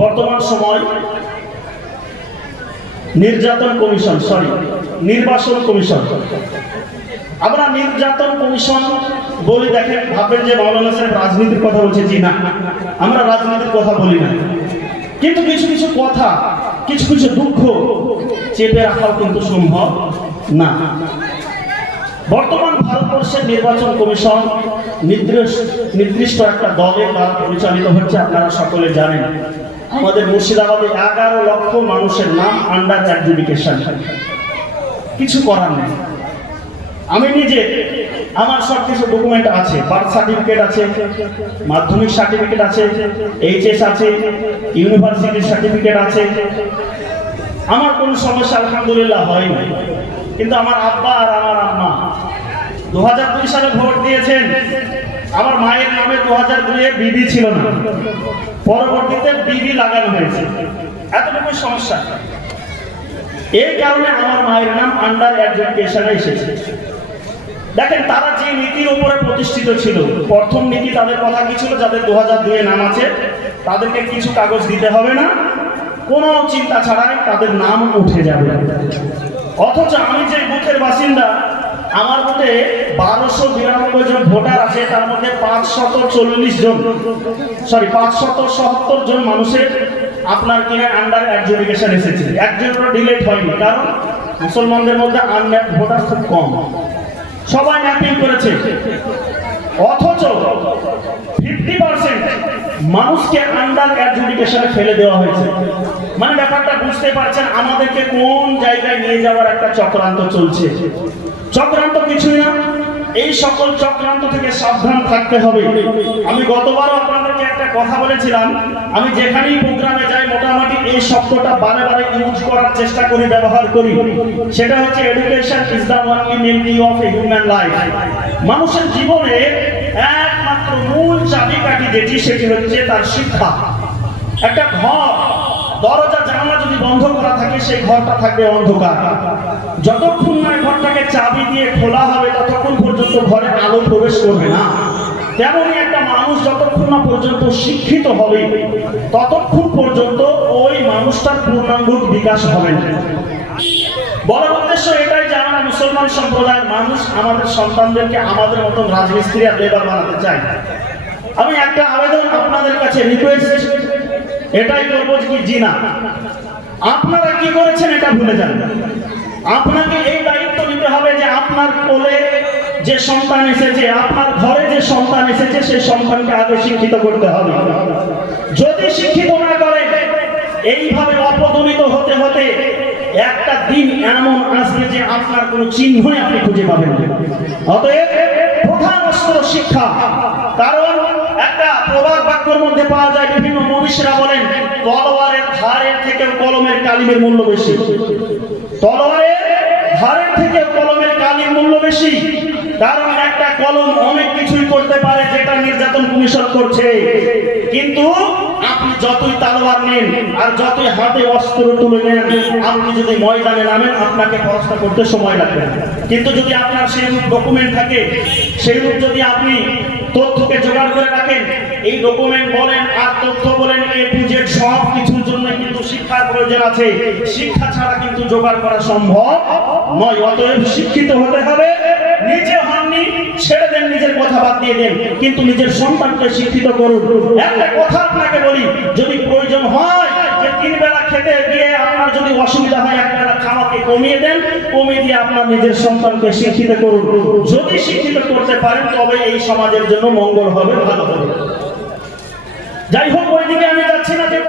বর্তমান সময় নির্বাচন কমিশন আমরা নির্বাচন কমিশন বলি, দেখেন ভাবেন যে মাওলানা সাহেব রাজনীতির কথা বলছে। জি না, আমরা রাজনীতির কথা বলি না, কিন্তু কিছু কিছু কথা, কিছু কিছু দুঃখ চেপে রাখাও কিন্তু সম্ভব না। বর্তমান ভারতবর্ষের নির্বাচন কমিশন নির্দিষ্ট একটা দলের দ্বারা পরিচালিত হচ্ছে। আপনারা সকলে জানেন আমাদের মুর্শিদাবাদে 11 লক্ষ মানুষের নাম আন্ডার অ্যাডজুডিকেশন। কিছু করার নেই। আমি নিজে আমার সব কিছু ডকুমেন্ট আছে, বার্থ সার্টিফিকেট আছে, মাধ্যমিক সার্টিফিকেট আছে, এইচএস আছে, ইউনিভার্সিটির সার্টিফিকেট আছে। আমার কোনো সমস্যা আলহামদুলিল্লাহ হয়নি। কিন্তু আমার আব্বা আর আমার আম্মা 2002 সালে ভোট দিয়েছেন। আমার মায়ের নামে 2002-এ বিবি ছিল না, পরবর্তীতে বিবি লাগানো হয়েছে। এতটুকু সমস্যা। এই কারণে আমার মায়ের নাম আন্ডার অ্যাডজুডিকেশনে এসেছে। দেখেন তারা যে নীতির উপরে প্রতিষ্ঠিত ছিল, প্রথম নীতি তাদের কথা কি ছিল? যাদের 2002-এ নাম আছে তাদেরকে কিছু কাগজ দিতে হবে না, কোনো চিন্তা ছাড়াই তাদের নাম উঠে যাবে। অথচ আমি যে বুথের বাসিন্দা, আমার বুথে 1292 জন ভোটার আছে, তার মধ্যে 577 জন মানুষের আপনার কিনা আন্ডার অ্যাডজুডিকেশন এসেছে। একজনেরও ডিলেট হয়নি, কারণ মুসলমানদের মধ্যে আনম্যাপ ভোটার খুব কম, সবাই ম্যাপিং করেছে। অথচ 50% মানুষকে আন্ডার অ্যাডজুডিকেশনে ফেলে দেওয়া হয়েছে। মানে ব্যাপারটা বুঝতে পারছেন আমাদেরকে কোন জায়গায় নিয়ে যাওয়ার একটা চক্রান্ত চলছে। চক্রান্ত কিছুই না, এই সকল চক্রান্ত থেকে সাবধান থাকতে হবে। আমি গতবারও আপনাদেরকে একটা কথা বলেছিলাম, আমি যেখানেই প্রোগ্রামে যাই মোটামুটি এই শব্দটা বারে বারে ইউজ করার চেষ্টা করি, ব্যবহার করি। সেটা হচ্ছে এডুকেশন ইজ দ্য ওয়ান কি অফ এ হিউম্যান লাইফ। মানুষের জীবনে একমাত্র মূল চাবিকাঠি যেটি, সেটি হচ্ছে তার শিক্ষা। একটা ঘর দরজা জানালা যদি বন্ধ করা থাকে সেই ঘরটা থাকবে অন্ধকার। যতক্ষণ না ঘরটাকে চাবি দিয়ে খোলা হবে ততক্ষণ পর্যন্ত ঘরে আলো প্রবেশ করবে না। তেমনই একটা মানুষ যতক্ষণ না পর্যন্ত শিক্ষিত হবে ততক্ষণ পর্যন্ত ওই মানুষটার পূর্ণাঙ্গ বিকাশ হবে না। বড় উদ্দেশ্য এটাই যে আমরা মুসলমান সম্প্রদায়ের মানুষ আমাদের সন্তানদেরকে আমাদের মতন রাজমিস্ত্রি আর লেবার বানাতে চাই। আমি একটা আবেদন আপনাদের কাছে, রিকোয়েস্ট এটাই করবো যে জি না, আপনারা কি করেছেন এটা ভুলে যান। আপনাকে এই দায়িত্ব নিতে হবে যে আপনার কোলে যে সন্তান এসেছে, আপনার ঘরে যে সন্তান এসেছে, সেই সন্তানকে আগে শিক্ষিত করতে হবে। যদি শিক্ষিত না করে এইভাবে অপদমিত হতে হতে একটা দিন এমন আসবে যে আপনার কোনো চিহ্নই আপনি খুঁজে পাবেন না। অতএব প্রধান অস্ত্র শিক্ষা। কারণ একটা প্রবাদ বাক্যের মধ্যে পাওয়া যায়, বিভিন্ন মনীষীরা বলেন তলোয়ারের ধারের থেকে কলমের কালিমের মূল্য বেশি। তলোয়ারের ধারের থেকে কলমের কালির মূল্য বেশি। কারণ একটা কলম অনেক কিছুই করতে পারে যেটা নির্যাতন কমিশন করছে, কিন্তু আপনি যতই তলোয়ার নেন আর যতই হাতে অস্ত্র তুলে নেন, আপনি যদি ময়দানে নামেন আপনাকে পড়াশোনা করতে সময় লাগবে। কিন্তু যদি আপনার সেই ডকুমেন্ট থাকে, সেই যদি আপনি তথ্যকে জোগাড় করে রাখেন, এই ডকুমেন্ট বলেন আর তথ্য বলেন, এ টু জেড সব কিছুর জন্য কিন্তু শিক্ষার প্রয়োজন আছে। শিক্ষা ছাড়া কিন্তু জোগাড় করা সম্ভব নয়। অতএব শিক্ষিত হতে হবে। নিজে হননি, ছেড়ে দেন, নিজের কথা বাদ দিয়ে দেন, কিন্তু নিজের সন্তানকে শিক্ষিত করুন। একটা কথা আপনাকে বলি, যদি প্রয়োজন হয় যে 3 বেলা খেতে গিয়ে আপনার যদি অসুবিধা হয়, 1 বেলা খাওয়াকে কমিয়ে দেন, কমিয়ে দিয়ে আপনার নিজের সন্তানকে শিক্ষিত করুন। যদি শিক্ষিত করতে পারেন তবে এই সমাজের জন্য মঙ্গল হবে, ভালো হবে। যাই হোক, ওইদিকে আমি যাচ্ছি না।